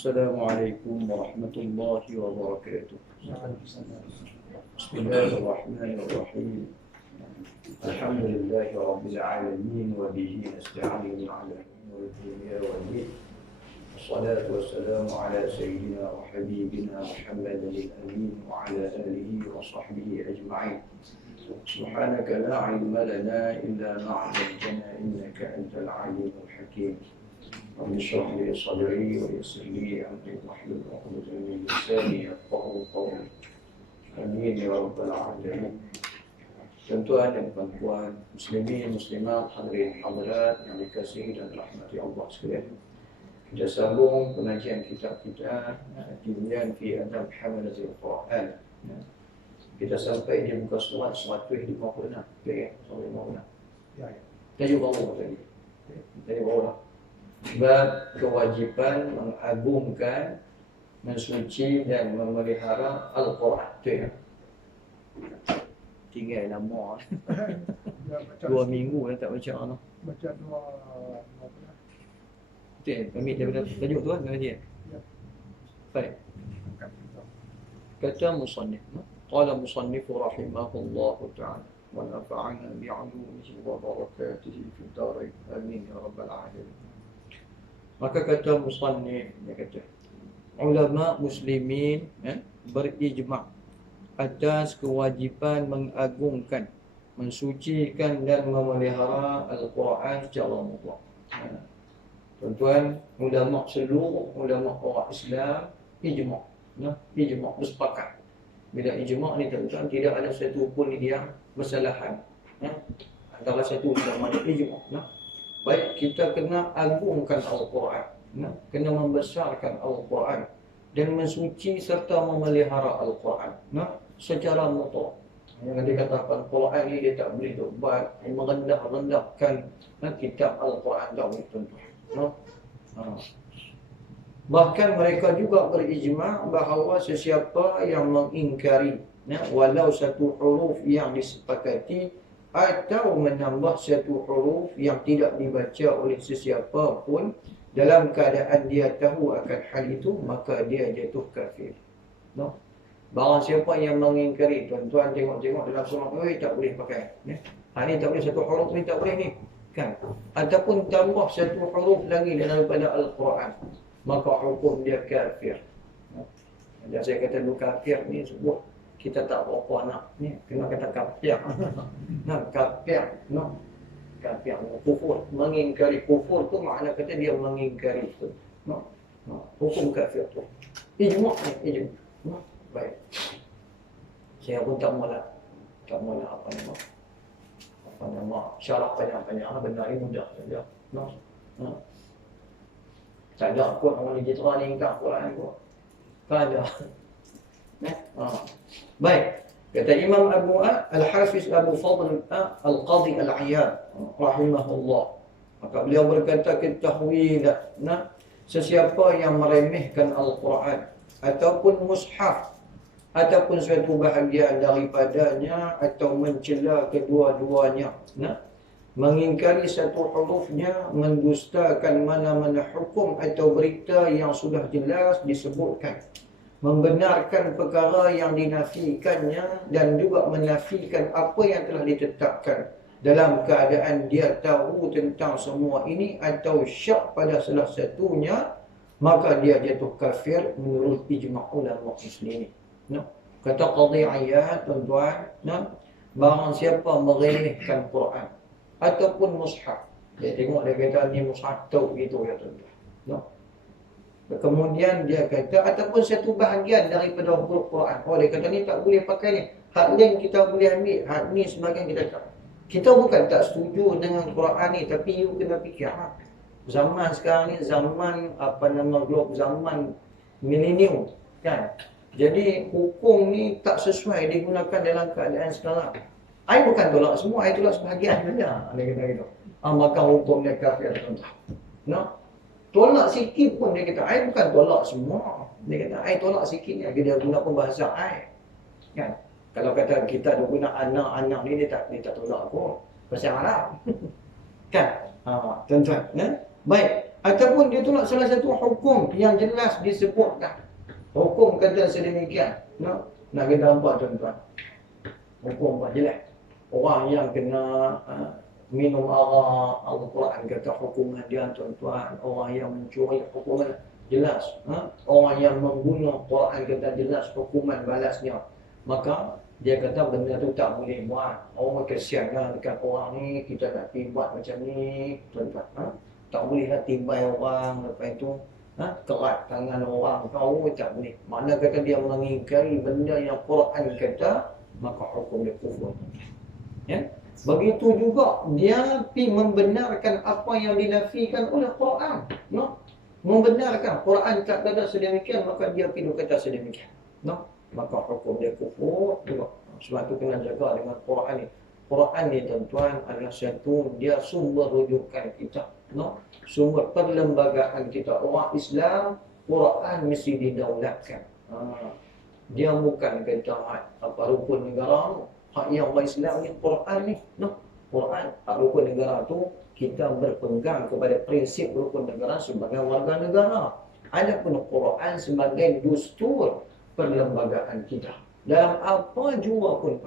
Assalamualaikum warahmatullahi wabarakatuh. Bismillahirrahmanirrahim. Alhamdulillahi rabbil alamin wa bihi nasta'inu ala umuri dunya wad din. Wassalatu wassalamu ala sayyidina wa habibina Muhammadin al-amin wa ala alihi wa sahbihi ajma'in. Subhanaka la ilma lana illa ma 'allamtana innaka antal alimul hakim. رب اشرح لي صدري ويسر لي امري واحلل عقدة من لساني يفقهوا قولي امين يا رب العالمين. Tuan-tuan dan puan-puan, muslimin, muslimat, hadirin hadirat yang dikasihi dan rahmati Allah sekalian. Kita sambung pengajian kitab kita Tibyan fi Adab Hamalatul Quran. Kita sampai di muka surat 156. Okey, sampai 56. Ya. Kita bawa tadi. Kita bawa bab kewajiban mengagungkan, mensuci dan memelihara Al-Quran. Itu ya. Tinggal lama. 2 minggu dah tak baca noh. Baca 2 Okey, kami daripada tajuk tu kan dia. Ya. Baik. Kata musannif, qala musannif rahimahullahu ta'ala wa nafa'ana bi'ulumihi wa barakatihi fid dharain. Amin ya rabbal alamin. Maka kata musannif, dia kata ulama muslimin berijma' atas kewajiban mengagungkan, mensucikan dan memelihara Al-Quran secara mutlak. Tuan-tuan, ulama seluruh ulama orang Islam ijma', ijma' bersepakat. Bila ijma' ni tuan-tuan, tidak ada satu pun yang bersalahan. Antara satu sama ada ijma'. Baik, kita kena agungkan Al-Quran, kena membesarkan Al-Quran dan mensuci serta memelihara Al-Quran secara mutlak. Yang dikatakan Quran ini dia tak boleh buat merendah-rendahkan kitab Al-Quran dah, tuan-tuan. Bahkan mereka juga berijma' bahawa sesiapa yang mengingkari walau satu huruf yang disepakati atau menambah satu huruf yang tidak dibaca oleh sesiapa pun dalam keadaan dia tahu akan hal itu, maka dia jatuh kafir. Barang siapa yang mengingkari, tuan-tuan tengok-tengok dalam surah ni tak boleh pakai. Ni tak boleh, satu huruf ni tak boleh ni. Kan? Ataupun tambah satu huruf lagi daripada Al-Quran, maka hukum dia kafir. Dan saya kata dulu kafir ni sebuah, kita tak berapa nak ni, kena kata kafir. Kafir, kafir, kufur, mengingkari. Kufur tu makna kata dia mengingkari tu. Hukum kafir tu. Ijma' ni, ijma'. Baik. Saya pun tak mula apa nama syarat banyak-banyak, benda ni mudah saja. Tak ada kot orang digital ni ingkar Quran kot. Tak ada. Baik. Kata Imam Al-Hafiz Abu Fadl Al-Qadhi Al-Iyad rahimahullah. Maka beliau berkata, ketahuilah, sesiapa yang meremehkan Al-Quran ataupun mushaf ataupun suatu bahagian daripadanya atau mencela kedua-duanya, mengingkari satu hurufnya, mendustakan mana-mana hukum atau berita yang sudah jelas disebutkan, membenarkan perkara yang dinafikannya dan juga menafikan apa yang telah ditetapkan dalam keadaan dia tahu tentang semua ini atau syak pada salah satunya, maka dia jatuh kafir menurut ijma' ulama muslimin. Kata Qadhi Iyad, tuan-tuan, barang siapa meremehkan Quran ataupun mushaf, dia tengok dia kata ni mushaf tu gitu ya tuan-tuan. Kemudian dia kata ataupun satu bahagian daripada huruf Quran. Dia kata ni tak boleh pakai ni. Hak lain kita boleh ambil, hak ni sebagian kita tak. Kita bukan tak setuju dengan Quran ni, tapi you kena fikir. Zaman sekarang ni zaman globe, zaman milenium, kan? Jadi hukum ni tak sesuai digunakan dalam keadaan sekarang. I bukan tolak semua, I tolak sebahagian saja. Dia kata gitu. Maka hukum dia kafir, tuan-tuan. Tolak sikit pun dia kata, I bukan tolak semua. Dia kata, I tolak sikit ni, dia guna bahasa I. Kan? Kalau kata kita guna anak-anak ni, dia tak tolak pun. Bahasa Arab. Kan? Tuan-tuan. Baik. Ataupun dia tolak salah satu hukum yang jelas disebutkan. Hukum kata sedemikian. Nak kena apa tuan-tuan? Hukum apa jelas. Orang yang kena minum arak, Al-Quran kata hukuman dia tuan-tuan. Orang yang mencuri hukuman jelas. Orang yang membunuh, Quran kata jelas hukuman balasnya. Maka dia kata benda tu tak boleh buat. Orang kesianlah dekat orang ni, kita nak buat macam ni tuan-tuan. Tak boleh lah tibai orang, lepas itu kerat tangan orang, kau tak boleh. Mana kata dia mengingkari benda yang Quran kata, maka hukum dia kufur. Ya? Begitu juga dia pergi membenarkan apa yang dinafikan oleh Quran. No? Membenarkan Quran tak kata sedemikian, maka dia pergi kata sedemikian. No? Maka hukum dia kufur juga. Sebab tu kena jaga dengan Quran ni. Quran ni tuan-tuan adalah satu, dia sumber rujukan kita. No? Sumber perlembagaan kita. Orang Islam, Quran mesti didaulatkan. Dia bukan kata apa rukun negara tu. Hak yang orang Islam ni Quran ni. No? Quran, hak rukun negara tu, kita berpegang kepada prinsip rukun negara sebagai warga negara. Adapun Quran sebagai dustur perlembagaan kita. Dalam apa jua pun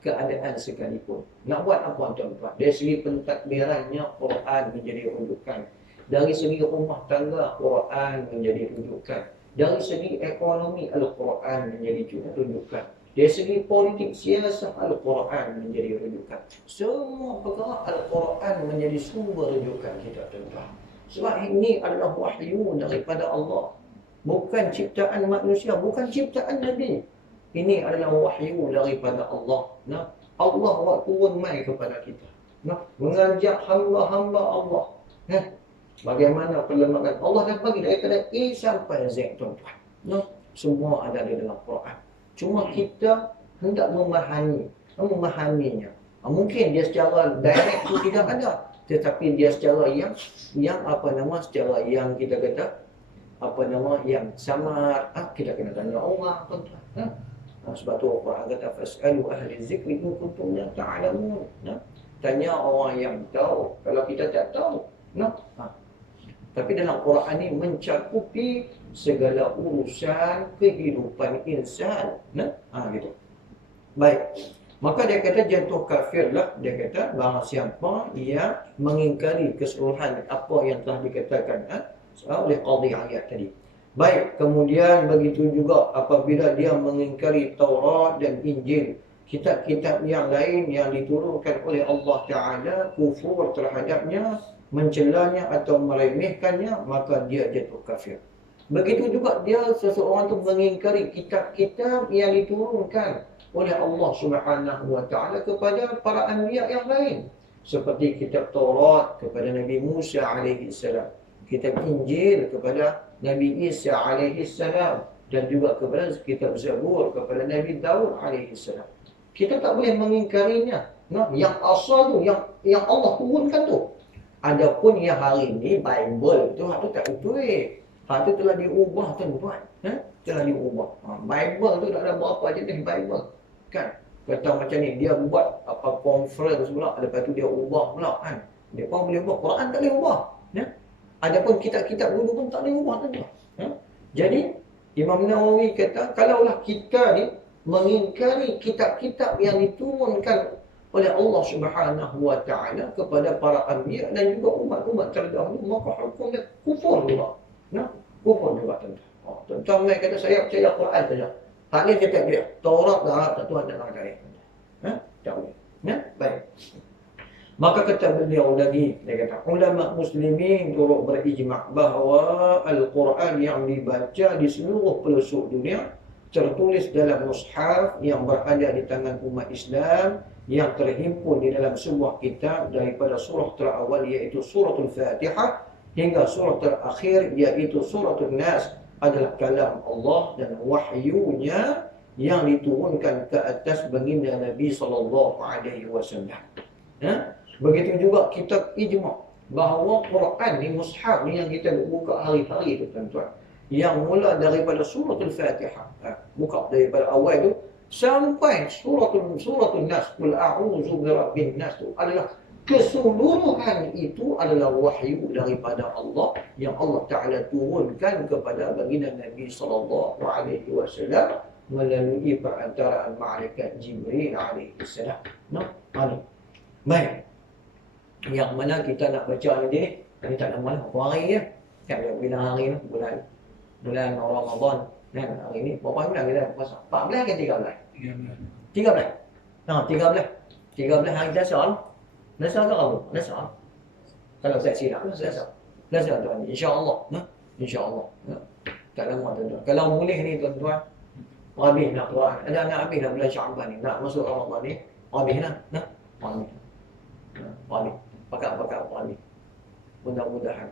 keadaan sekalipun. Nak buat apa tuan-tuan? Dari segi pentadbirannya, Quran menjadi rujukan. Dari segi rumah tangga, Quran menjadi rujukan. Dari segi ekonomi, Al-Quran menjadi rujukan. Dari segi politik siasat, Al-Quran menjadi rujukan. Semua perkara Al-Quran menjadi sumber rujukan kita tuan-tuan. Sebab ini adalah wahyu daripada Allah. Bukan ciptaan manusia, bukan ciptaan Nabi. Ini adalah wahyu daripada Allah. Nah, Allah buat turun mai kepada kita. Nah, mengajak hamba-hamba Allah. Nah, bagaimana perlembagaan Allah dah bagi daripada A sampai Z tuan-tuan. Nah, semua ada di dalam Quran. Cuma kita hendak memahaminya. Mungkin dia secara direct tu tidak ada, tetapi dia secara yang secara yang kita kata yang samar, kita kena tanya orang tuan-tuan. Sebab tu Al-Quran kata fas'alu ahli zikri in kuntum la ta'lamun. Tanya orang yang tahu kalau kita tak tahu. Tapi dalam Quran ni mencakupi segala urusan kehidupan insan. Gitu. Baik. Maka dia kata jatuh kafirlah, dia kata barang siapa yang mengingkari keseluruhan apa yang telah dikatakan oleh qadhi ayat tadi. Baik, kemudian begitu juga apabila dia mengingkari Taurat dan Injil, kitab-kitab yang lain yang diturunkan oleh Allah Ta'ala, kufur terhadapnya, mencelanya atau meremehkannya, maka dia jatuh kafir. Begitu juga dia seseorang itu mengingkari kitab-kitab yang diturunkan oleh Allah Subhanahu Wa Ta'ala kepada para anbiya yang lain. Seperti kitab Taurat kepada Nabi Musa alaihi salam, kitab Injil kepada Nabi Isa alaihi salam, dan juga kepada kitab Zabur kepada Nabi Daud alaihi salam. Kita tak boleh mengingkarinya. Yang asal tu, yang Allah turunkan tu. Adapun yang hari ni Bible tu, hak tu tak betul. Hak tu telah diubah tuan-tuan. Telah diubah. Bible tu tak ada berapa jenis Bible. Kan? Kata macam ni, dia buat apa conference pula, lepas tu dia ubah pula kan. Dia pun boleh ubah, Quran tak boleh ubah. Adapun kitab-kitab dulu pun tak boleh ubah tuan-tuan. Jadi Imam Nawawi kata, kalaulah kita ni mengingkari kitab-kitab yang diturunkan oleh Allah Subhanahu Wa Ta'ala kepada para anbiya dan juga umat-umat terdahulu, maka hukumnya kufur juga. Kufur juga tuan-tuan. Tuan-tuan mai kata saya percaya Quran saja. Tak boleh kita dia. Taurat dah tak Tuhan tak ada. Tak boleh. Baik. Maka kata beliau lagi, dia kata ulama muslimin turut berijma' bahawa Al-Quran yang dibaca di seluruh pelosok dunia tertulis dalam mushaf yang berada di tangan umat Islam yang terhimpun di dalam sebuah kitab daripada surah terawal iaitu suratul Fatihah hingga surah terakhir iaitu suratul Nas adalah kalam Allah dan wahyunya yang diturunkan ke atas baginda Nabi sallallahu alaihi wasallam. Begitu juga kitab ijma' bahawa Quran ni, mushaf ni yang kita buka hari-hari tu tuan-tuan, yang mula daripada suratul Fatihah, buka daripada awal tu sampai suratul Nas, qul a'udzu birabbin nas, tu adalah keseluruhan itu adalah wahyu daripada Allah yang Allah Ta'ala turunkan kepada baginda Nabi sallallahu alaihi wasallam melalui perantaraan malaikat Jibril alaihi salam. Nah, ini. Baik. Yang mana kita nak baca nanti ni tak lama lah, berapa hari je. Kan bila hari ni bulan Ramadan. Kan hari ni berapa bulan kita puasa? 14 ke 13? 13. Nah, 13. 13 hari Selasa lah. Selasa ke Rabu? Selasa. Kalau saya silap, Selasa. Selasa tuan, insya-Allah, nah. Insya-Allah. Nah. Tak lama tuan-tuan. Kalau boleh ni tuan-tuan, habis nak Quran. Ada nak habis dah bulan Syaban ni. Nak masuk Ramadan ni, habis dah. Nah. Habis. Habis. Pakat-pakat habis. Mudah-mudahan.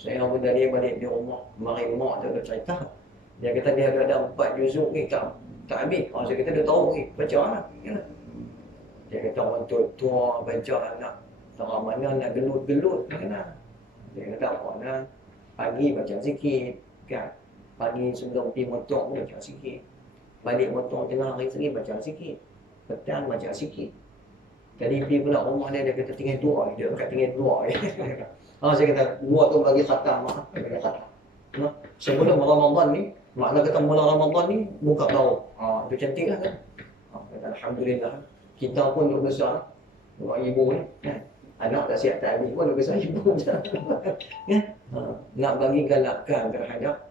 Saya pun tadi balik di rumah, mari mak tu ada cerita. Dia kata dia ada 4 juzuk ni tak habis. Saya kata dia tahu ni, baca lah. Ya. Dia kata orang tua baca anak tak mana nak gelut-gelut kena. Dia kata apa nak pagi baca sikit kan. Pagi sebelum pergi motor baca sikit. Balik motor tengah hari sini baca sikit. Petang baca sikit. Tadi pergi pula rumah dia kata tinggal 2 je, dekat tinggal 2 je. Saya kata 2 tu bagi khatam lah. Bagi khatam. Nah, sebelum Ramadan ni, makna kata mula Ramadan ni buka bau. Itu cantik lah kan. Kata alhamdulillah. Kita pun duk besar. Buat ibu ni kan. Anak tak siap tak habis pun duk besar ibu je. Kan? Nak bagi galakkan terhadap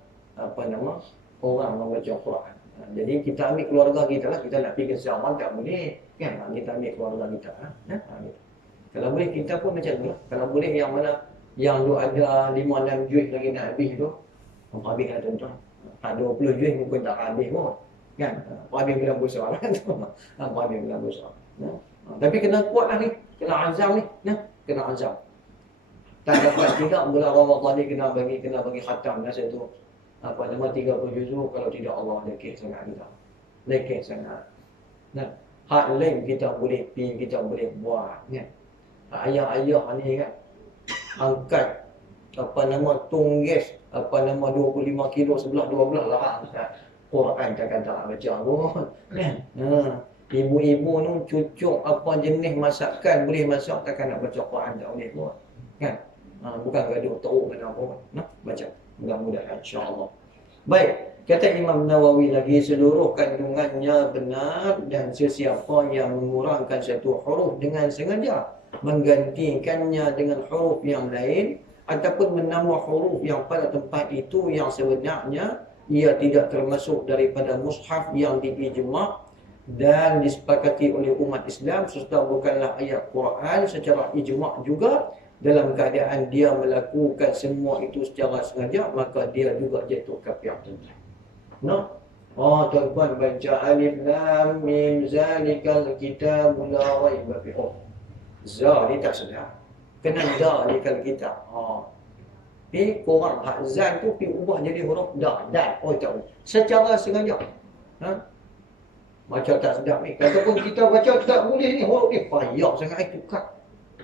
orang membaca Quran. Jadi kita ambil keluarga kita lah. Kita nak pergi ke zaman tak boleh kan. Kita ambil keluarga kita lah. Gitu. Kalau boleh kita pun macam tu lah. Kalau boleh yang mana yang duk ada 5-6 juit lagi nak habis tu, habis lah tuan-tuan. 20 juit mungkin tak habis pun kan. Habis bulan besar lah tu. Habis bulan besar. Tapi kena kuat lah ni. Kena azam ni. Kena azam. Tak dapat tidak bulan Ramadan ni kena bagi khatam dah satu 30 juzuk. Kalau tidak Allah lekeh sangat kita. Lekeh sangat. Hak lain kita boleh pergi, kita boleh buat kan. Ayah-ayah ni kan angkat tungges 25 kilo sebelah dua belah larang Quran takkan tak baca pun kan. Ibu-ibu ni cucuk apa jenis masakan boleh masak takkan nak baca Quran tak boleh pun kan. Bukan gaduh teruk mana pun baca mudah-mudahan insya-Allah. Baik, kata Imam Nawawi lagi, seluruh kandungannya benar dan sesiapa yang mengurangkan satu huruf dengan sengaja menggantikannya dengan huruf yang lain ataupun menambah huruf yang pada tempat itu yang sebenarnya ia tidak termasuk daripada mushaf yang diijma' dan disepakati oleh umat Islam serta bukanlah ayat Quran secara ijma' juga, dalam keadaan dia melakukan semua itu secara sengaja, maka dia juga jatuh kafir. Tuan-tuan baca alif lam mim zalikal kitabul la raiba fihi. Za ni tak sedap. Kena zalikal kitab. Pi korang hak zan tu pi ubah jadi huruf da dan tahu. Secara sengaja. Macam tak sedap ni. Ataupun kita baca tak boleh ni huruf ni payah sangat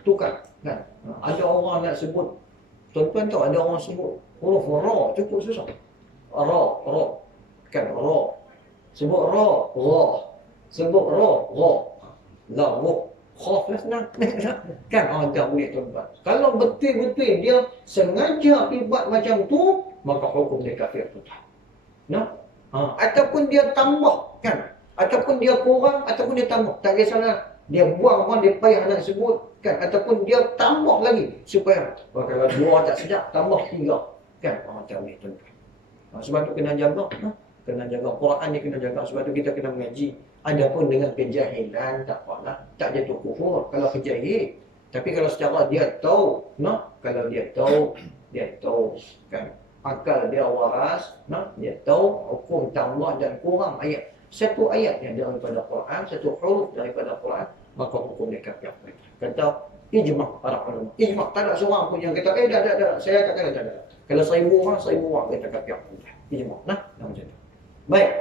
tukar kan. Ada orang nak sebut, tuan-tuan tahu ada orang sebut huruf ra cukup susah. Ra kan ra. Sebut ra. Sebut ra. La khaf lah senang kan. Tak boleh tuan-tuan. Kalau betul-betul dia sengaja buat macam tu, maka hukum dia kafir tuan. Ataupun dia tambah kan, ataupun dia kurang, ataupun dia tambah, tak kisahlah. Dia buang orang, dia payah nak sebut kan, ataupun dia tambah lagi supaya kalau 2 tak sedap tambah 3 kan. Tak boleh tuan-tuan. Sebab tu kena jaga. Kena jaga Quran ni, kena jaga. Sebab tu kita kena mengaji. Adapun dengan kejahilan tak apalah, tak jatuh kufur kalau kejahil. Tapi kalau secara dia tahu, kalau dia tahu kan, akal dia waras, dia tahu hukum tambah dan kurang ayat. Satu ayat yang daripada Quran, satu huruf daripada Quran, maka hukum dia kafir. Kata ijma' para ulama. Ijma' tak ada seorang pun yang kata dah saya tak ada. Kalau 1000 orang kata kafir. Ijma'. Macam tu. Baik.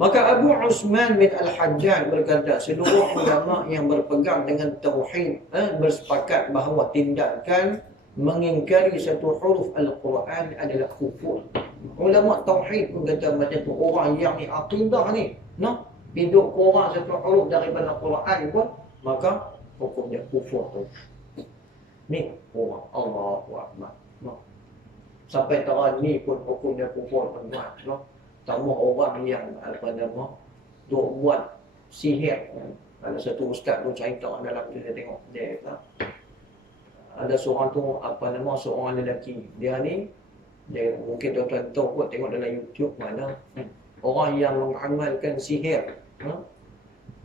Maka Abu Usman bin Al-Hajjaj berkata, seluruh ulama yang berpegang dengan tauhid bersepakat bahawa tindakan mengingkari satu huruf Al-Quran adalah kufur. Ulama tauhid pun kata macam tu. Orang yang ni akidah ni, hidup korang satu huruf daripada Quran pun maka hukum dia kufur tu. Ni orang Allahu Akbar. No. Sampai tahun ni pun hukum dia kufur tuan-tuan. No. Tambah orang yang apa nama duk buat sihir. Ada satu ustaz tu cerita dalam tu saya tengok dia kata ada seorang tu apa nama seorang lelaki. Dia ni dia mungkin tuan-tuan tahu kot tengok dalam YouTube mana orang yang mengamalkan sihir.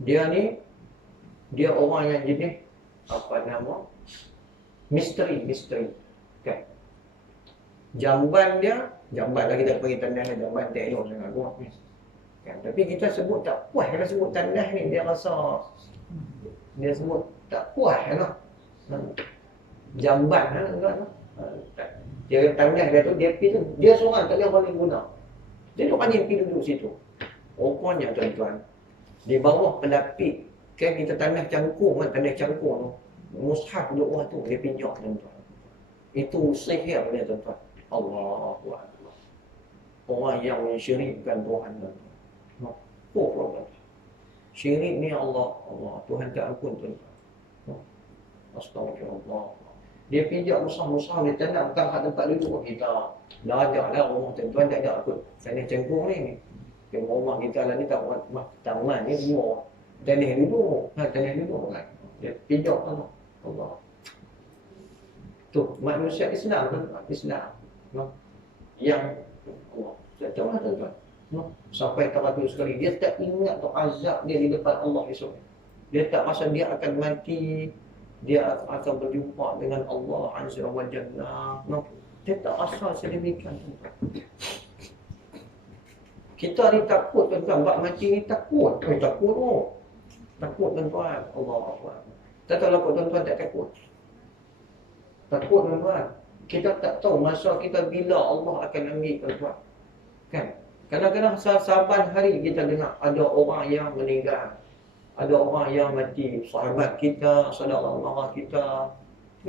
Dia ni dia orang yang jenis apa nama misteri kan. Jamban lah kita panggil tandas jamban tak elok sangat gua kan. Tapi kita sebut tak puas kalau sebut tandas ni, dia rasa dia sebut tak puas lah. Jamban kan. Dia tandas dia tu dia pergi tu dia seorang tak ada orang yang guna. Dia tu rajin pergi duduk situ. Rupanya tuan-tuan di bawah pelapik kan kita tandas cangkung kan, tandas cangkung tu mushaf doa tu dia pinjak tuan-tuan. Itu sihir dia tuan-tuan. Allahu Akbar. Orang yang mensyirikkan Tuhan tuan-tuan. Kufur. Syirik ni Allah Tuhan tak ampun tuan-tuan. Astagfirullah. Dia pijak mushaf dia tanam bukan kat tempat duduk kita. Dah ada lah rumah tuan-tuan tak ada kot. Tandas cangkung ni. Ke rumah kita lah ni tak taman ni semua. Tandas duduk. Tandas duduk kan. Dia pijak Allah. Tu manusia Islam tuan-tuan. Islam. No. Yang Allah. Tak tahu lah tuan-tuan. No. Sampai teratur sekali. Dia tak ingat tu azab dia di depan Allah esok. Dia tak rasa dia akan mati. Dia akan berjumpa dengan Allah Azza wa Jalla. No. Dia tak rasa sedemikian tuan-tuan. Kita ni takut tuan-tuan. Bak mati ni takut. Takut tu. Takut tuan-tuan. Allah Allah. Tak tahu lah kok tuan-tuan tak takut. Takut tuan-tuan. Kita tak tahu masa kita bila Allah akan ambil tuan-tuan. Kan? Kadang-kadang saban hari kita dengar ada orang yang meninggal. Ada orang yang mati. Sahabat kita, saudara mara kita.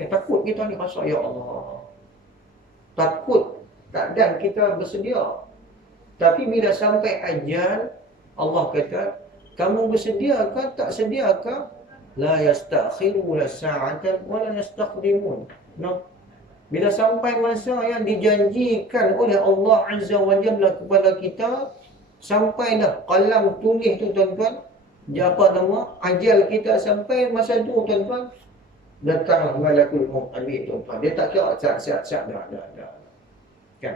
Takut kita ni rasa ya Allah. Takut keadaan kita bersedia. Tapi bila sampai ajal, Allah kata, kamu bersedia ke tak sedia ke? La yastakhiruna sa'atan wa la yastaqdimun. No. Bila sampai masa yang dijanjikan oleh Allah Azza wa Jalla kepada kita, sampai dah qalam tulis tu tuan-tuan, apa nama, ajal kita sampai masa tu tuan-tuan, datang malakul maut ambil tuan-tuan. Dia tak kira siap dah. Kan?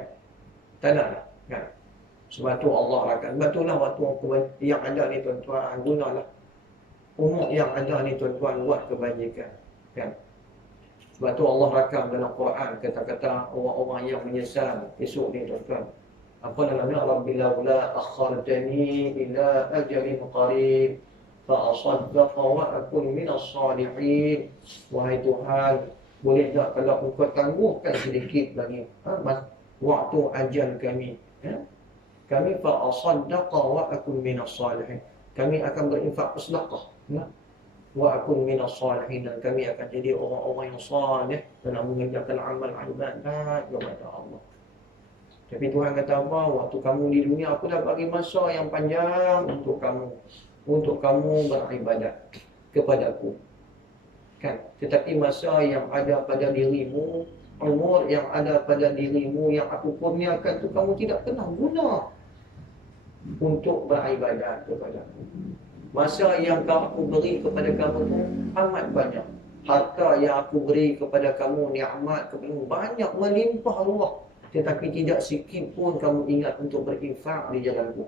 Tak nak dah. Kan? Sebab tu Allah akan, betullah waktu yang ada ni tuan-tuan, gunalah umur yang ada ni tuan-tuan buat kebajikan. Kan? Sebab tu Allah rakam dalam Quran kata-kata orang-orang yang menyesal esok ni tuan-tuan. Apa namanya? Rabbil la akhartani ila ajalin qarib fa asaddaqa wa akun minas salihin. Wahai Tuhan, boleh tak kalau engkau tangguhkan sedikit lagi waktu ajal kami, kami fa asaddaqa wa akun minas salihin. Kami akan berinfak sedekah, wa akun minas salihin, dan kami akan jadi orang-orang yang saleh dalam mengerjakan amal ibadat kepada Allah. Tapi Tuhan kata apa? Waktu kamu di dunia aku dah bagi masa yang panjang untuk kamu beribadat kepadaku. Kan? Tetapi masa yang ada pada dirimu, umur yang ada pada dirimu yang aku kurniakan tu kamu tidak pernah guna untuk beribadat kepadaku. Masa yang aku beri kepada kamu tu amat banyak. Harta yang aku beri kepada kamu, nikmat kepada banyak melimpah ruah. Tetapi tidak sikit pun kamu ingat untuk berinfak di jalanku.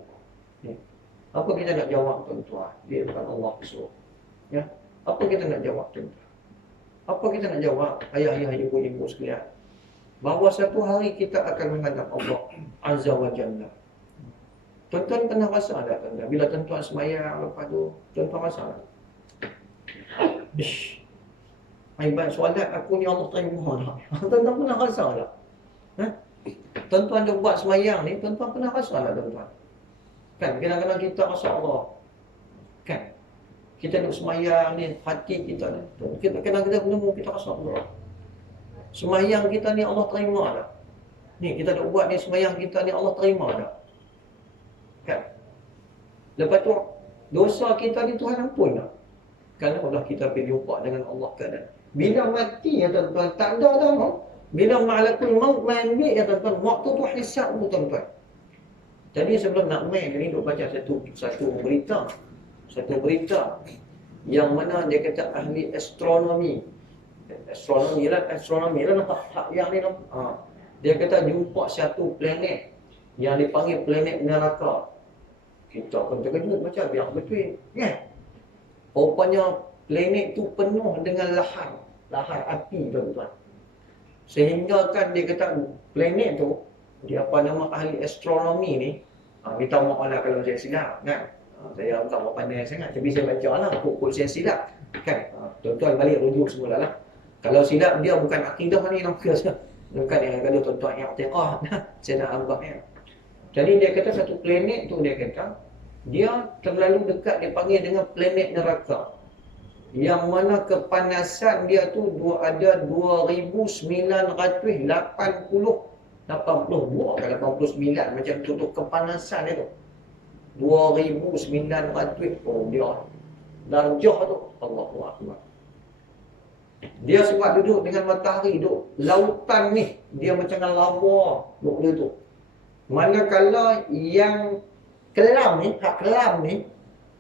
Apa kita nak jawab tuan-tuan di depan Allah suruh? Ya? Apa kita nak jawab tuan-tuan? Apa kita nak jawab ayah-ayah, ibu-ibu sekalian? Bahawa satu hari kita akan menghadap Allah Azza wa Jalla. Tuan-tuan pernah rasa tak tuan-tuan? Bila tuan-tuan semayang lepas tu, tuan-tuan rasa tak? Ibadat solat aku ni Allah terima tak? Tuan-tuan pernah rasa tak? Tuan-tuan dia buat semayang ni, tuan-tuan pernah rasa tak tuan-tuan? Kan, kadang-kadang kita rasa Allah. Kan? Kita duduk semayang ni, hati kita ni. Kadang-kadang kita rasa Allah. Semayang kita ni Allah terima tak? Ni, kita duduk buat ni semayang kita ni Allah terima tak? Kan? Lepas tu dosa kita ni Tuhan ampun tak? Kalau dah kita pergi jumpa dengan Allah keadaan. Bila mati ya tuan-tuan, tak ada dah. No? Bila malakul maut ambil ya tuan-tuan, waktu tu hisab tu tuan-tuan. Jadi sebelum nak main, ni duk baca satu berita. Satu berita yang mana dia kata ahli astronomi. Astronomi lah hak yang ni tu. Dia kata jumpa satu planet yang dipanggil planet neraka. Kita akan terkejut macam biar betul. Ya. Rupanya planet tu penuh dengan lahar api tuan-tuan. Sehingga kan dia kata planet tu, dia apa nama ahli astronomi ni, minta maaf lah kalau saya silap kan. Saya bukan orang pandai sangat, tapi saya baca lah, pokok saya silap kan. Tuan-tuan balik rujuk semula lah. Kalau silap dia bukan akidah ni nak kira. Bukan yang kata tuan-tuan yang i'tiqah. Saya nak ambahnya. Jadi dia kata satu planet tu dia kata, dia terlalu dekat dipanggil dengan planet neraka. Yang mana kepanasan dia tu ada 2982 ke 89 macam tu kepanasan dia tu. 2900 dia darjah tu. Allahu Akbar. Dia sebab duduk dengan matahari duduk lautan ni, dia macam lava duduk dia tu. Manakala yang kelam ni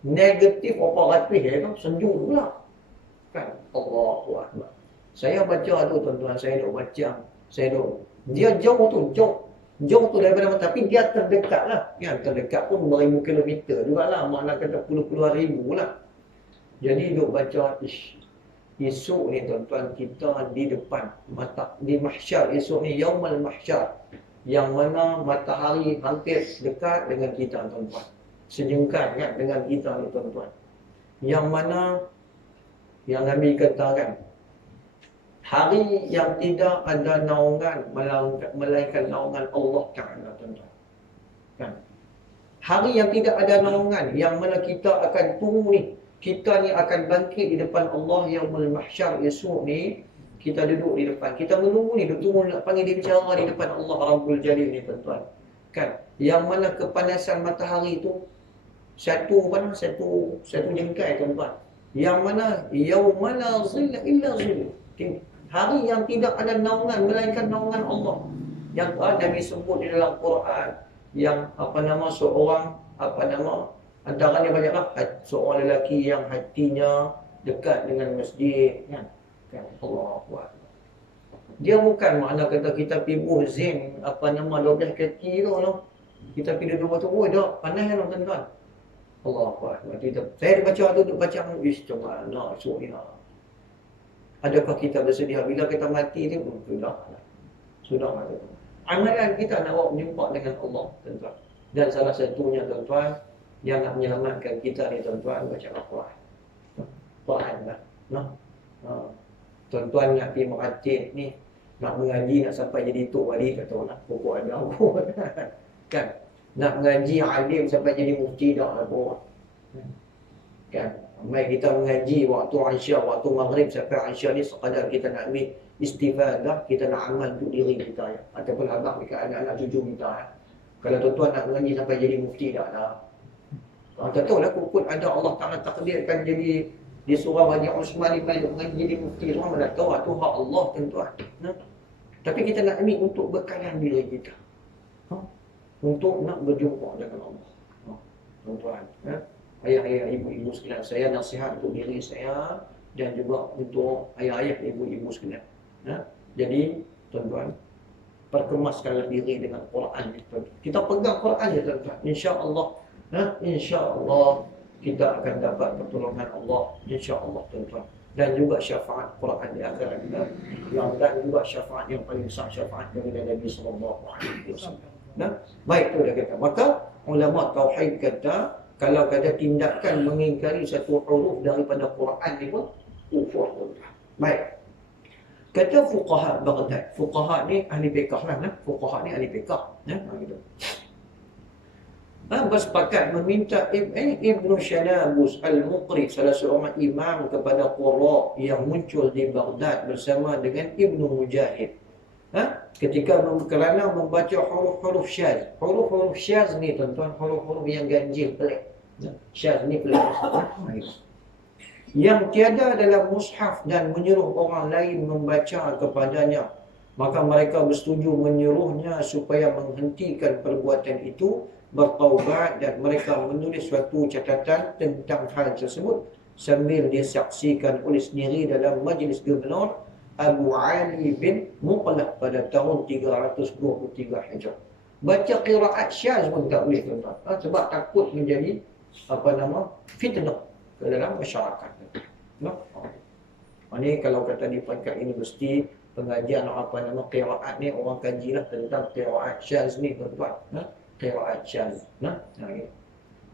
negatif apa ratus tu sejuk pula. Kan? Allahu Akbar. Saya baca tu tuan-tuan, saya duk baca. Dia jauh tu daripada mana, tapi dia terdekat lah. Kan? Terdekat pun beribu kilometer jugalah. Makna kata puluh-puluhan ribu lah. Jadi duk baca, esok ni tuan-tuan, kita di depan di mahsyar, esok ni yaumul mahsyar, yang mana matahari hampir dekat dengan kita tuan-tuan, sejengkal kan dengan kita ni tuan-tuan, yang mana yang Nabi katakan hari yang tidak ada naungan melainkan naungan Allah Ta'ala tuan-tuan kan? Hari yang tidak ada naungan, yang mana kita akan tunggu ni, kita ni akan bangkit di depan Allah yaumul mahsyar esok ni. Kita duduk di depan, kita menunggu ni, tunggu nak panggil dia bicara di depan Allah Rabbul Jalil ni tuan-tuan. Kan? Yang mana kepanasan matahari tu satu jengkai tuan-tuan. Yang mana yauma la zilla illa zill. Hari yang tidak ada naungan melainkan naungan Allah. Yang Nabi sebut di dalam Quran, yang seorang antaranya banyaklah seorang lelaki yang hatinya dekat dengan masjid kan. Allahu Akbar. Dia bukan makna kata kita pergi buh zin 12 kaki tu no. Kita pergi duduk batu dah panas kan tuan-tuan. Allahu Akbar. Saya baca tu baca coba nak esok ni lah. Adakah kita bersedia bila kita mati ni? Sudah mati. Amalan kita nak bawa berjumpa dengan Allah tuan-tuan. Dan salah satunya tuan-tuan yang nak menyelamatkan kita ni tuan-tuan baca Al-Quran. Quran lah. Tuan-tuan nak pergi meracik ni, nak mengaji, nak sampai jadi tok wali, kata orang pokok ada apa kan? Nak mengaji alim sampai jadi mufti dah apa kan? Mai kita mengaji waktu Aisyah, waktu Maghrib sampai Aisyah ni sekadar kita nak ambil istifadah, kita nak amal untuk diri kita ya, ataupun abang dekat anak-anak cucu kita ya. Kalau tuan-tuan nak mengaji sampai jadi mufti dah lah. Tak tahu lah pun ada Allah Ta'ala takdirkan jadi di surah Haji Osman ni mengaji jadi mufti, semua dah tahu tu hak Allah tuan-tuan. Tapi kita nak ambil untuk bekalan diri kita. Untuk nak berjumpa dengan Allah. Tuan-tuan, ayah-ayah, ibu-ibu sekalian, saya nasihat untuk diri saya dan juga untuk ayah-ayah, ibu-ibu sekalian. Jadi, tuan-tuan, perkemaskanlah diri dengan Quran. Kita pegang Quran ya tuan-tuan. InsyaAllah, insyaAllah kita akan dapat pertolongan Allah, insya-Allah tuan-tuan. Dan juga syafaat Quran di akhirat kita. Dan juga syafaat yang paling besar, syafaat daripada Nabi sallallahu alaihi wasallam. Baik tu dia kata. Maka ulama tauhid kata kalau ada tindakan mengingkari satu huruf daripada Quran ni pun kufur tuan-tuan. Baik. Kata fuqaha Baghdad. Fuqaha ni ahli fiqh lah. Fuqaha ni ahli fiqh. Gitu. Bersepakat meminta Ibnu Shanabus Al-Muqri, salah seorang imam kepada qurra yang muncul di Baghdad bersama dengan Ibnu Mujahid. Ketika kerana membaca huruf-huruf syaz. Huruf-huruf syaz ni tuan-tuan, huruf-huruf yang ganjil pelik. Syaz ni pelik. yang tiada dalam mushaf dan menyuruh orang lain membaca kepadanya, maka mereka bersetuju menyuruhnya supaya menghentikan perbuatan itu, bertaubat, dan mereka menulis suatu catatan tentang hal tersebut sambil disaksikan oleh sendiri dalam majlis gubernur Abu Ali bin Muqlah pada tahun 323 Hijrah. Baca qiraat syaz pun tak boleh, tuan-tuan. Sebab takut menjadi fitnah ke dalam masyarakat. No? Ini kalau kata di peringkat universiti, pengajian qiraat ni orang kajilah tentang qiraat syaz ni, tuan-tuan. Qiraat syaz.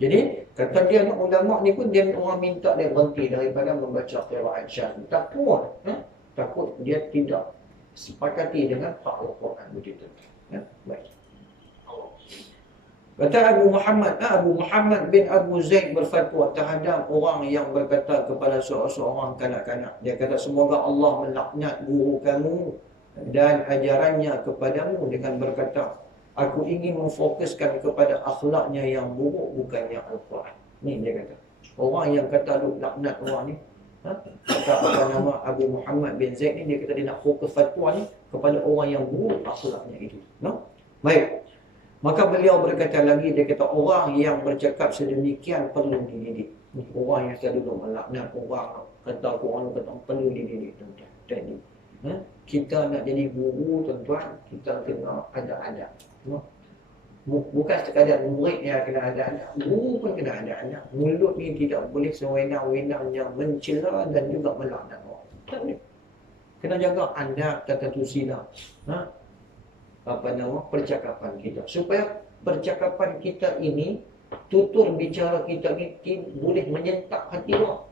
Jadi kata dia ni, ulama ni pun dia orang minta dia berhenti daripada membaca qiraat syaz. Takut, takut dia tidak sepakati dengan hak Al-Quran begitu. Baik. Kata Abu Muhammad bin Abu Zaid berfatwa terhadap orang yang berkata kepada seorang kanak-kanak. Dia kata, semoga Allah melaknat guru kamu dan ajarannya kepadamu dengan berkata, aku ingin memfokuskan kepada akhlaknya yang buruk, bukannya Al-Quran. Ni dia kata. Orang yang kata laknat orang ni, kata Abu Muhammad bin Zaid ni, dia kata dia nak fokus fatwa ni kepada orang yang buruk akhlaknya itu. Baik. Maka beliau berkata lagi, dia kata orang yang bercakap sedemikian perlu dididik. Orang yang selalu melaknat orang, kata orang perlu dididik, tuan-tuan. Kita nak jadi guru, tuan-tuan, kita kena ada-ada. Bukan sekadar murid yang kena ada-ada, guru pun kena ada-ada. Mulut ni tidak boleh sewenang-wenangnya mencela dan juga melaknat orang. Tak boleh. Kena jaga adab, tata tusila. Percakapan kita, supaya percakapan kita ini, tutur bicara kita ni boleh menyentak hati orang.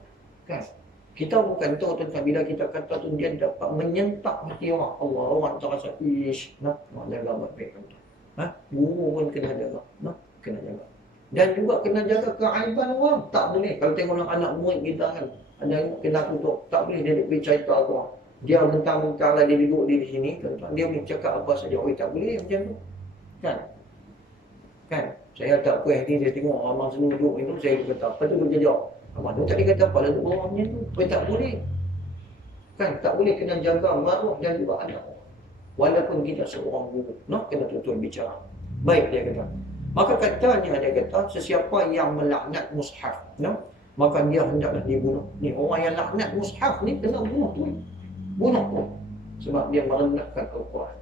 Kan? Kita bukan tahu tentang bila kita kata tu dia dapat menyentak hati orang. Allah, orang terasa nak jaga baik-baik. Guru pun kena jaga, kena jaga. Dan juga kena jaga keaiban orang. Tak boleh kalau tengok anak murid kita kan, ada yang kena tutup, tak boleh dia pergi cerita ke orang. Dia mentang-mentang lah dia duduk di sini, dia boleh cakap apa saja. Tak boleh macam tu. Kan? Saya tak puas ni, saya tengok Abang Senu duduk itu, saya kata, apa tu kerja jawab? Abang tu tadi kata apa, lalu bawah macam tu. Tak boleh. Kan? Tak boleh, kena jaga maruah dan juga anak. Walaupun kita seorang guru, kena tutur bicara. Baik, dia kata. Maka katanya, dia kata, sesiapa yang melaknat mushaf, maka dia hendaklah dibunuh. Ni orang yang laknat mushaf ni kena bunuh tu. Bunuh pun. Sebab dia merendahkan Al-Quran.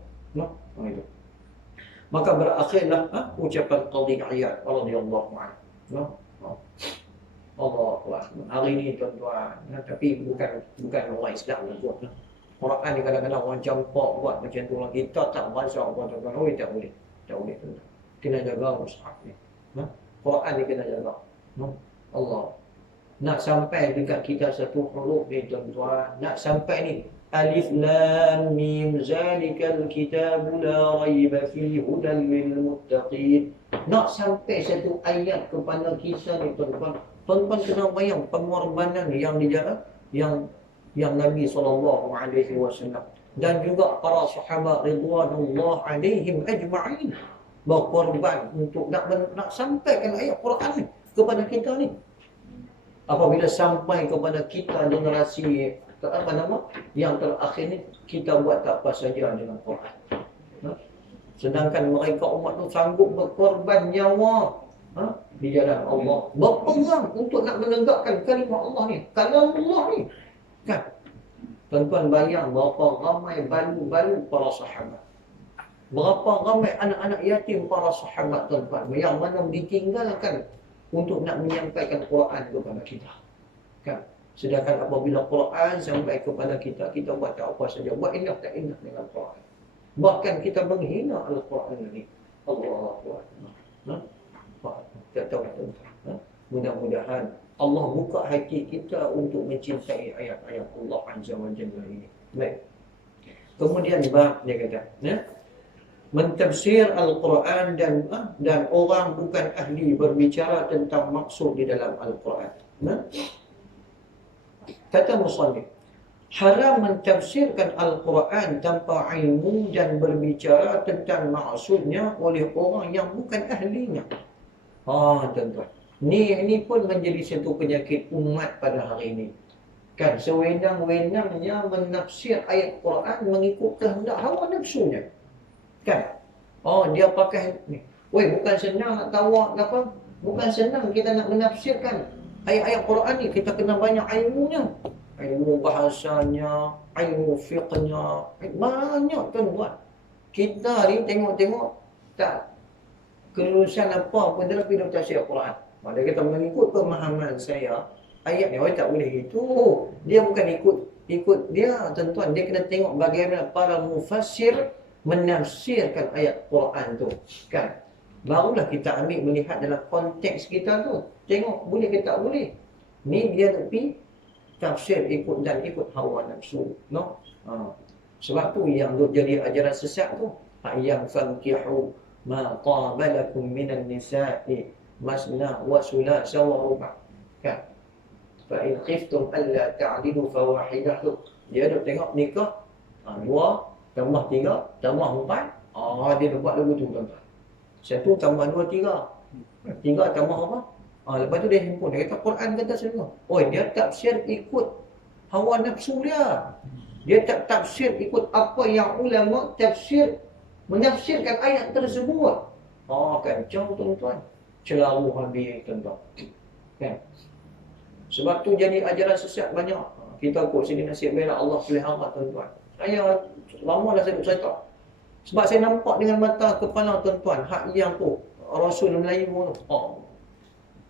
Itu. Maka berakhirlah ucapan Qadhi Iyad radhiyallahu anhu. Allah. Hari ini tuan-tuan, tapi bukan orang Islam yang buat. Quran ni kadang-kadang orang campak buat macam tu. Orang kita tak baca apa tuan-tuan. Tak boleh. Tak boleh tuan-tuan. Kena jaga mushaf ni. Quran ni kena jaga. Allah. Nak sampai dekat kita satu huruf ni tuan-tuan. Nak sampai ni. Alif Lam Mim zalikal kitabu la raiba fihi hudan lil muttaqin. Nak sampai satu ayat kepada kita ni tuan-tuan. Tuan-tuan kena bayang pengorbanan yang dijaga yang Nabi SAW dan juga para sahabat ridwanullah alaihim ajma'in berkorban untuk nak sampaikan ayat Quran ni kepada kita ni. Apabila sampai kepada kita generasi yang terakhir ni, kita buat tak apa saja dengan Quran. Sedangkan mereka umat tu sanggup berkorban nyawa di jalan Allah, berperang untuk nak menegakkan kalimah Allah ni, kalam Allah ni. Kan? Tuan-tuan bayang berapa ramai balu-balu para sahabat. Berapa ramai anak-anak yatim para sahabat tuan-tuan yang mana ditinggalkan untuk nak menyampaikan Quran kepada kita. Kan? Sedangkan apabila Quran sampai kepada kita, kita buat tak apa saja, buat indah tak indah dengan Quran. Bahkan kita menghina Al-Quran ini. Allahu Akbar. Tak tahu tuan-tuan. Mudah-mudahan Allah buka hati kita untuk mencintai ayat-ayat Allah Azza wa Jalla ini. Baik. Kemudian bab dia kata, mentafsir Al-Quran dan orang bukan ahli berbicara tentang maksud di dalam Al-Quran. Kata musannif, haram mentafsirkan Al-Quran tanpa ilmu dan berbicara tentang maksudnya oleh orang yang bukan ahlinya. Tuan-tuan. Ini pun menjadi satu penyakit umat pada hari ini. Kan sewenang-wenangnya menafsir ayat Quran mengikut kehendak hawa nafsunya. Kan? Oh, dia pakai ni. Woi, bukan senang nak tahu apa? Bukan senang kita nak menafsirkan ayat-ayat Quran ni. Kita kena banyak ilmunya. Ilmu bahasanya, ilmu fiqhnya, banyak tuan-tuan. Kita ni tengok-tengok tak kelulusan apa pun dalam bidang tafsir Quran. Maka kita mengikut pemahaman saya, ayat ni tak boleh gitu. Dia bukan ikut dia, tuan-tuan. Dia kena tengok bagaimana para mufassir menafsirkan ayat Quran tu, kan? Barulah kita ambil melihat dalam konteks kita tu. Tengok boleh ke tak boleh. Ni dia lebih tafsir ikut hawa nafsu, no? Sebab tu yang duk jadi ajaran sesat tu, ayam fankihu ma qabalakum minan nisa'i masna wa sulasa wa ruba', kan? Fa in khiftum alla ta'dilu fawahidah. Dia duk tengok nikah 2 tambah 3 tambah 4. Dia buat lagu tu, tuan-tuan. 1 tambah 2 3. 3 tambah apa? Lepas tu dia himpun. Dia kata Quran kata semua. Oh, dia tafsir ikut hawa nafsu dia. Dia tak tafsir ikut apa yang ulama tafsir menafsirkan ayat tersebut. Kacau, tuan-tuan. Celaru habis, tuan-tuan. Kan? Sebab tu jadi ajaran sesat banyak. Kita kok sini nasib bela Allah pelihara, tuan-tuan. Saya lama dah saya tak. Sebab saya nampak dengan mata kepala, tuan-tuan, hak yang tu Rasul Melayu tu.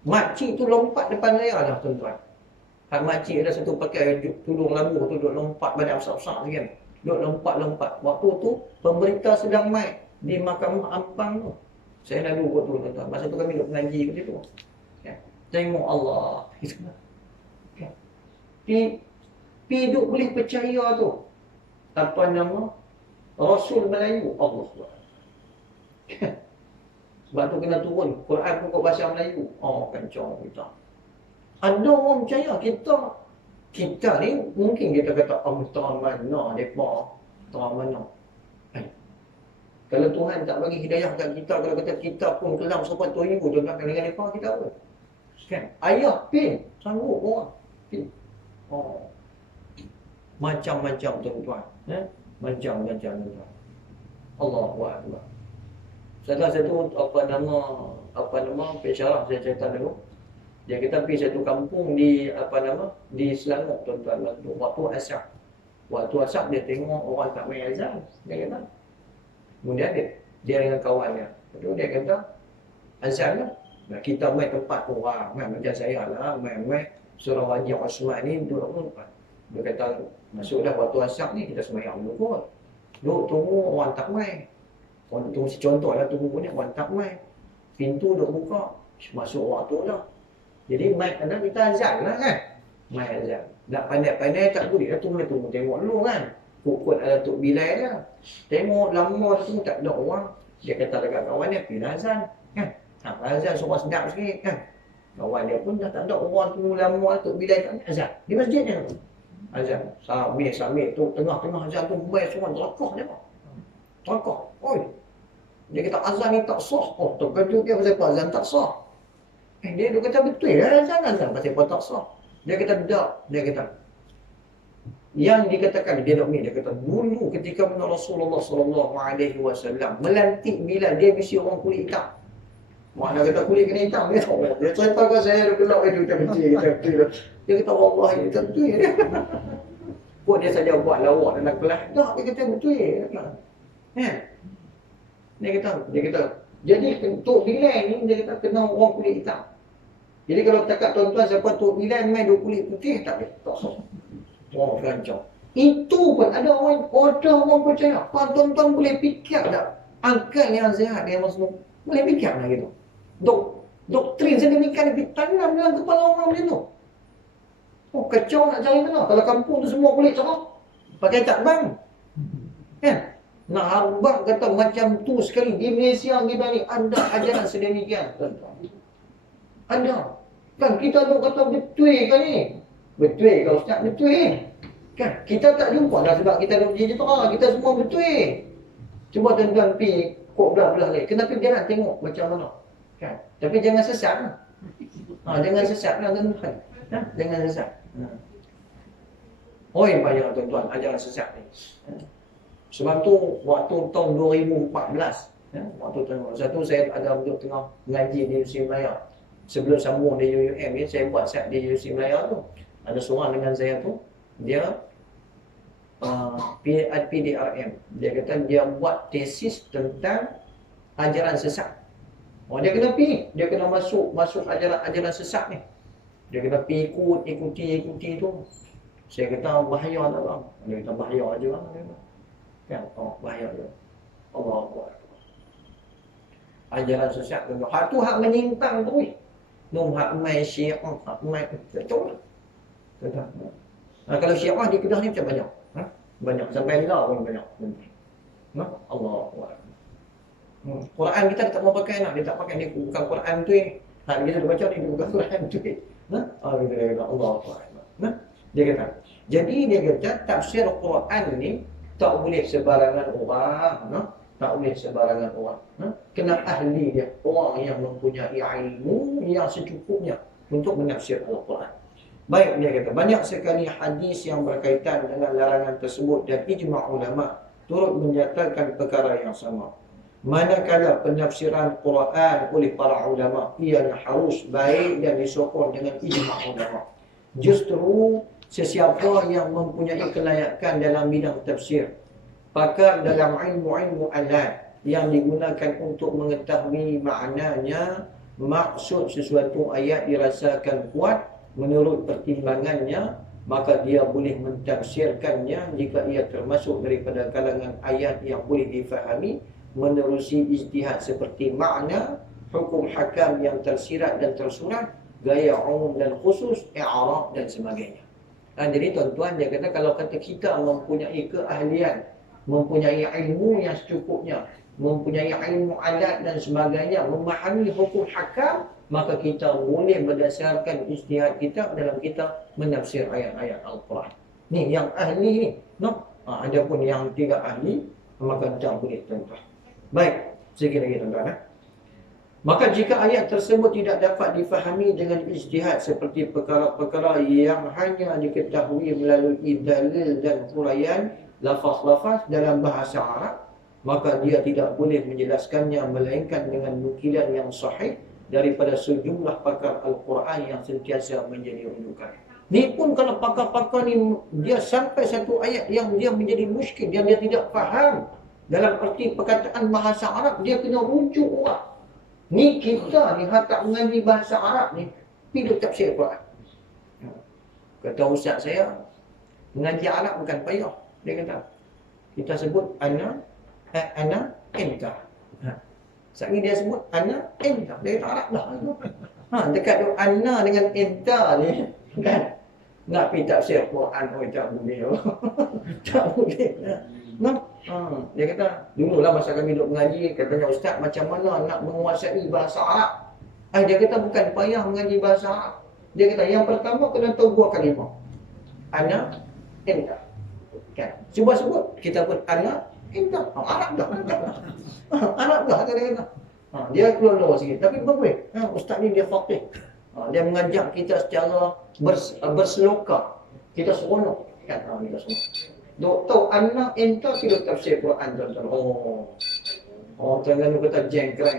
Makcik tu lompat depan saya dah, tuan-tuan. Hak makcik ada satu pakai tudung labu tu, duduk lompat badan besar-besar kan. Duduk lompat-lompat. Waktu tu pemerintah sedang main di Mahkamah Ampang tu. Saya dah duduk tu, tuan-tuan. Masa tu kami duduk mengaji kat situ. Kan? Tengok Allah. Kan? Pi duk boleh percaya tu. Apa nama? Rasul Melayu. Allah. Sebab tu kena turun Quran pun bahasa Melayu. Kancang kita. Ada orang percaya kita ni mungkin kita kata tahu mana depa, tahu mana. Kalau Tuhan tak bagi hidayah kat kita, kalau kata kita pun kelam sampai 2000 tuan-tuan dengan depa kita apa? Kan? Ayah pin sanggup orang. Pin. Macam-macam, tuan-tuan. Macam-macam, tuan-tuan. Allahu Akbar. Salah satu apa nama pensyarah saya cerita dulu. Dia kita pergi satu kampung di di Selangor, tuan-tuan, waktu asar. Waktu asar dia tengok orang tak main azan. Dia kata. Kemudian dia dengan kawannya. Lepas dia kata azan lah. Nah, kita main tempat orang, main macam saya lah, main surah Haji Osman ni duduk tempat. Dia kata masuklah waktu asar ni kita sembahyang dulu kot. Duduk tunggu orang tak main. Orang tunggu si contoh lah tunggu ni orang tak main. Pintu duk buka, masuk waktu dah. Jadi mic anda kita azan lah kan. Mic azan. Nak pandai-pandai tak boleh dah tunggu tengok dulu kan. Kukut ada Tok Bilal dah. Tengok lama tu tak ada orang. Dia kata dekat kawan dia pergi azan kan. Azan suara sedap sikit kan. Kawan dia pun dah tak ada orang tunggu lama Tok Bilal tak azan. Di masjid dia tu. Azan. Sambil tu tengah-tengah azan tu baik semua terakah dia. Terakah. Oi. Dia kata azan ni tak sah. Terkejut dia pasal apa azan tak sah. Dia kata betul lah azan pasal apa tak sah. Dia kata tak. Dia kata yang dikatakan dia kata dulu ketika mana Rasulullah SAW melantik Bilal, dia mesti orang kulit hitam. Mana kata kulit kena hitam dia. Dia cerita kat saya dia gelap dia kata betul. Dia kata wallahi dia betul dia. Kok dia saja buat lawak dalam kelas. Tak, dia kata betul dia. Dia kata jadi Tok Bilal ni dia kata kena orang kulit hitam. Jadi kalau cakap tuan-tuan siapa Tok Bilal main dua kulit putih tak boleh. Tak sah. Wah, rancang. Itu pun ada orang percaya. Tuan-tuan boleh fikir tak? Akal yang sihat dia Muslim. Boleh fikir tak gitu? Doktrin sedemikian ditanam dalam kepala orang macam tu. Kacau nak cari mana? Kalau kampung tu semua kulit cerah, pakai takbang. Kan? Nak harbak kata macam tu sekali. Di Malaysia kita ni ada ajaran sedemikian. Ada. Kan kita tu kata betul kan ni? Betul kalau Ustaz betul. Kan? Kita tak jumpa dah sebab kita duduk di Jepara. Kita semua betul. Cuba tuan-tuan pergi kok belah-belah lain. Kenapa dia nak tengok macam mana? Kan? Tapi jangan sesat lah. Jangan sesat lah tuan-tuan. Jangan sesat. Oi banyak tuan-tuan ajaran sesat ni. Sebab tu waktu tahun 2014, waktu tahun satu saya ada duduk tengah mengaji di UC Melaya. Sebelum sambung di UUM ni, saya buat set di UC Melaya tu. Ada seorang dengan saya tu, dia PDRM. Dia kata dia buat tesis tentang ajaran sesat. Oh, dia kena pergi, dia kena masuk ajaran sesat ni. Dia kena pergi ikuti tu. Saya kata bahaya tak bang? Dia kata bahaya aje bang. Kan? Oh, bahaya je. Allahu Akbar. Ajaran sesat tu. Hak tu hak menyimpang tu. Nom hak mai Syiah, hak mai betul. Kata. Kalau Syiah di Kedah ni macam banyak. Banyak sampai lah pun banyak. Allahu Akbar. Quran kita tak mau pakai nak, dia tak pakai, dia bukan Quran tu ni. Hak kita dah baca ni bukan Quran tu ni. Dia kata Allahu Akbar. Dia kata. Jadi dia kata tafsir Quran ni tak boleh sebarangan orang, tak boleh sebarangan orang. Kena ahli dia, orang yang mempunyai ilmu yang secukupnya untuk menafsir Al-Quran. Baik, dia kata banyak sekali hadis yang berkaitan dengan larangan tersebut dan ijma' ulama turut menyatakan perkara yang sama. Manakala penafsiran Quran oleh para ulama ianya harus baik dan disokong dengan ijma' ulama. Justru sesiapa yang mempunyai kelayakan dalam bidang tafsir, pakar dalam ilmu-ilmu alat yang digunakan untuk mengetahui maknanya, maksud sesuatu ayat dirasakan kuat menurut pertimbangannya, maka dia boleh mentafsirkannya jika ia termasuk daripada kalangan ayat yang boleh difahami menerusi ijtihad seperti makna, hukum hakam yang tersirat dan tersurat, gaya umum dan khusus, i'rab dan sebagainya. Jadi tuan-tuan, dia kata kalau kata kita mempunyai keahlian, mempunyai ilmu yang secukupnya, mempunyai ilmu adat dan sebagainya, memahami hukum hakam, maka kita boleh berdasarkan ijtihad kita dalam kita menafsir ayat-ayat Al-Quran. Ni yang ahli ni. Adapun yang tidak ahli, maka tak boleh tuan-tuan. Baik, sikit lagi tuan-tuan. Maka jika ayat tersebut tidak dapat difahami dengan ijtihad seperti perkara-perkara yang hanya diketahui melalui dalil dan huraian lafaz-lafaz dalam bahasa Arab, maka dia tidak boleh menjelaskannya melainkan dengan nukilan yang sahih daripada sejumlah pakar Al-Quran yang sentiasa menjadi rujukan. Ni pun kalau pakar-pakar ni dia sampai satu ayat yang dia menjadi muskil, yang dia tidak faham dalam arti perkataan bahasa Arab, dia kena rujuk orang. Ni kita ni tak mengaji bahasa Arab ni, pergi tafsir Quran. Kata ustaz saya, mengaji Arab bukan payah. Dia kata, kita sebut ana, enta. Saat ni dia sebut ana, enta. Dia kata Arab dah. Dekat tu ana dengan enta ni, kan? Nak pergi tafsir Quran, tak boleh. Tak boleh. Dia kata, dululah masa kami duduk mengaji, katanya ustaz macam mana nak menguasai bahasa Arab. Dia kata bukan payah mengaji bahasa Arab. Dia kata yang pertama kena tahu dua kalimah. Ana, enta. Kan? Cuba sebut, kita pun ana, enta. Arab dah. Arab dah, dia kata. Dia keluar sikit. Tapi bagus. Ustaz ni dia faqih. Dia mengajak kita secara berseloka. Kita seronok. Kan? Kita seronok. Dok tahu anak enta tidak tafsir Quran tuan-tuan. Jangan kata jengkreng.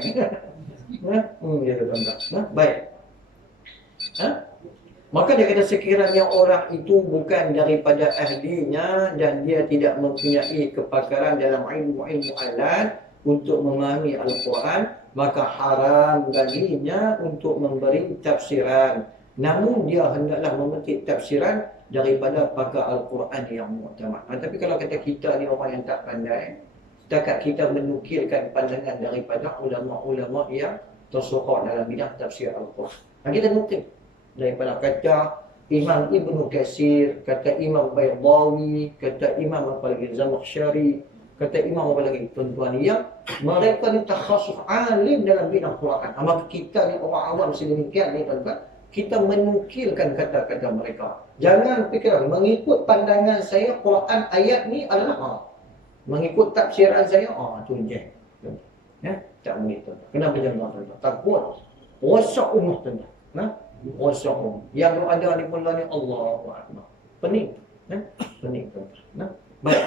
Dia tuan-tuan. Baik. Maka dia kata sekiranya orang itu bukan daripada ahlinya dan dia tidak mempunyai kepakaran dalam ilmu-ilmu alat untuk memahami Al-Quran, maka haram baginya untuk memberi tafsiran. Namun dia hendaklah memetik tafsiran daripada pakar Al-Quran yang muktamad. Tapi kalau kata kita ni orang yang tak pandai, setakat kita menukilkan pandangan daripada ulama-ulama yang tersohor dalam bidang tafsir Al-Quran. Kita nukil daripada kata Imam Ibnu Katsir, kata Imam Baydawi, kata Imam apa lagi Zamakhsyari, kata Imam apa lagi tuan-tuan yang mereka ni takhasus alim dalam bidang Quran. Maka kita ni orang awam sedemikian ni tuan-tuan, kita menukilkan kata-kata mereka. Jangan fikir mengikut pandangan saya Quran ayat ni adalah mengikut tafsiran saya tu je. Tak boleh tu. Kenapa jangan tuan-tuan? Takut rosak umat tuan-tuan. Rosak umat. Yang ada di mula ni Allahu Akbar. Pening. Unik tuan-tuan. Baik.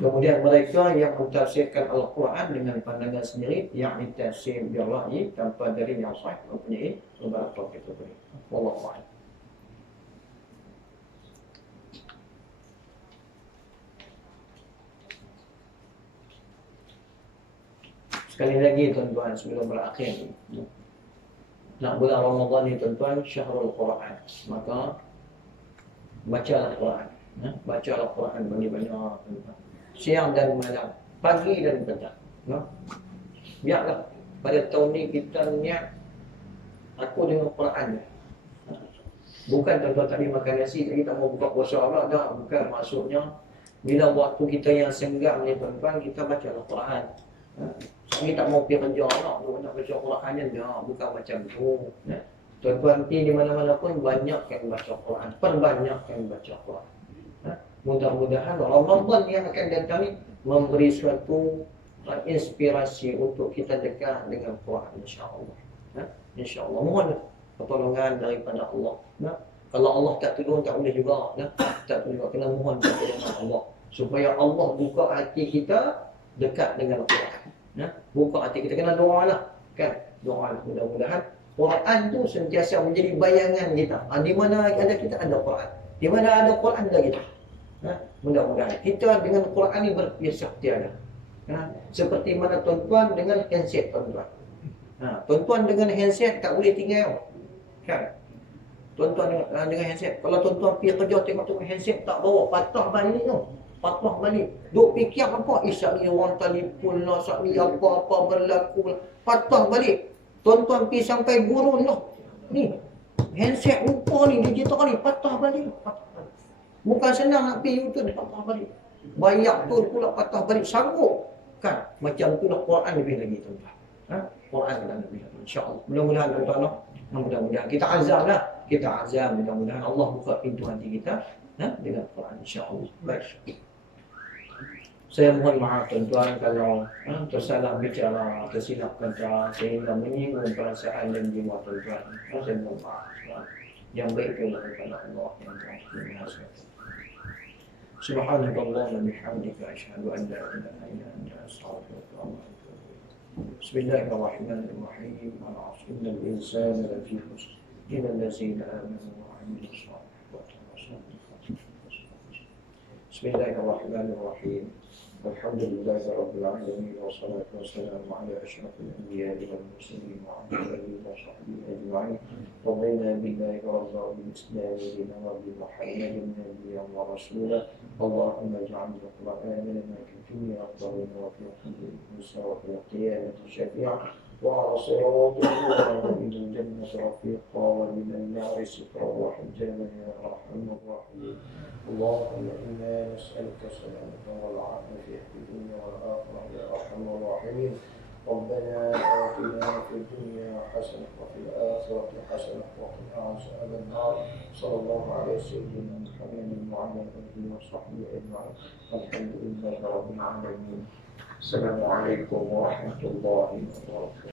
Kemudian mereka yang mentafsirkan Al-Quran dengan pandangan sendiri, yakni tafsir birra'yi tanpa dalil yang sahih, mempunyai beberapa kategori. Wallahu a'lam. Sekali lagi tuan-tuan sebelum berakhir, nak bulan Ramadan ni tuan-tuan, Syahrul Quran. Maka baca Al-Quran. Baca Al-Quran banyak-banyak tuan-tuan. Siang dan malam, pagi dan petang. Biarlah pada tahun ni kita niat aku dengan Quran. Bukan tuan-tuan tadi makan nasi, tadi tak mau buka puasa Allah, dah. Bukan, maksudnya bila waktu kita yang senggang ni tuan-tuan, kita baca Al-Quran. Kita tak mau pergi kerja lah, nak baca Quran dah. Bukan macam tu. Tuan-tuan di mana-mana pun banyakkan baca Quran, perbanyakkan baca Quran. Mudah-mudahan Ramadan yang akan datang ni memberi suatu inspirasi untuk kita dekat dengan Quran, insya-Allah. Insya-Allah, mohon pertolongan daripada Allah. Kalau Allah tak tolong tak boleh juga, tak boleh juga, kena mohon pertolongan Allah supaya Allah buka hati kita dekat dengan Quran. Buka hati kita, kena doa lah, kan? Doa lah, mudah-mudahan Quran tu sentiasa menjadi bayangan kita. Di mana ada kita ada Quran. Di mana ada Quran ada kita. Mudah-mudahan kita dengan Quran ni berpisah tiada. Seperti mana tuan-tuan dengan handset tuan-tuan. Tuan-tuan dengan handset tak boleh tinggal. Kan? Tuan-tuan dengan handset. Kalau tuan-tuan pergi kerja tengok-tengok handset tak bawa, patah balik tu. Patah balik. Duk fikir apa? Sat ni orang telefon lah, sat ni apa-apa berlaku. Patah balik. Tuan-tuan pergi sampai gurun tu. Ni. Handset lupa ni, digital ni, patah balik. Bukan senang nak pergi YouTube, patah balik. Bayar tu pula patah balik, sanggup. Kan? Macam tu lah Quran lebih lagi tuan-tuan. Quran lebih lagi. InsyaAllah. Mudah-mudahan tuan-tuan. Mudah-mudahan. Kita azam lah. Kita azam. Mudah-mudahan Allah buka pintu hati kita dengan Quran. InsyaAllah. Baik. Saya mohon maaf tuan-tuan kalau tersalah bicara, tersilap kata sehingga menyinggung perasaan dan jiwa tuan-tuan. Saya mohon maaf. Yang baik itu daripada Allah yang Maha. Subhanallahumma bihamdika asyhadu an la ilaha illa anta astaghfiruka wa atubu ilaik. Bismillahirrahmanirrahim. Innal insana lafi khusr illa allazina amanu wa 'amilus salihati. Bismillahirrahmanirrahim. Alhamdulillahi rabbil alamin wassalatu wassalamu ala asyrafil anbiya'i wal mursalin wa ala alihi wa sahbihi ajma'in. Rabbana billahi wa bil islam wa bi Muhammadin nabiyyan wa rasulah. Allahumma ij'al al-Qur'ana lana fi dunya afdalan wa fi al-akhirati wa fi al-qiyamati syafi'an wa 'ala siratil wa ila jannati rafiqa wa min an-nari sitra wa hijjaban ya arhamar rahimin. اللهم إنا نسألك السلامة والعافية في الدنيا والآخرة يا أرحم الراحمين. ربنا آتنا في الدنيا حسنة وفي الآخرة حسنة وقنا عذاب النار. صلى الله على سيدنا محمد وعلى آله وصحبه أجمعين. الحمد لله رب العالمين. السلام عليكم ورحمة الله وبركاته.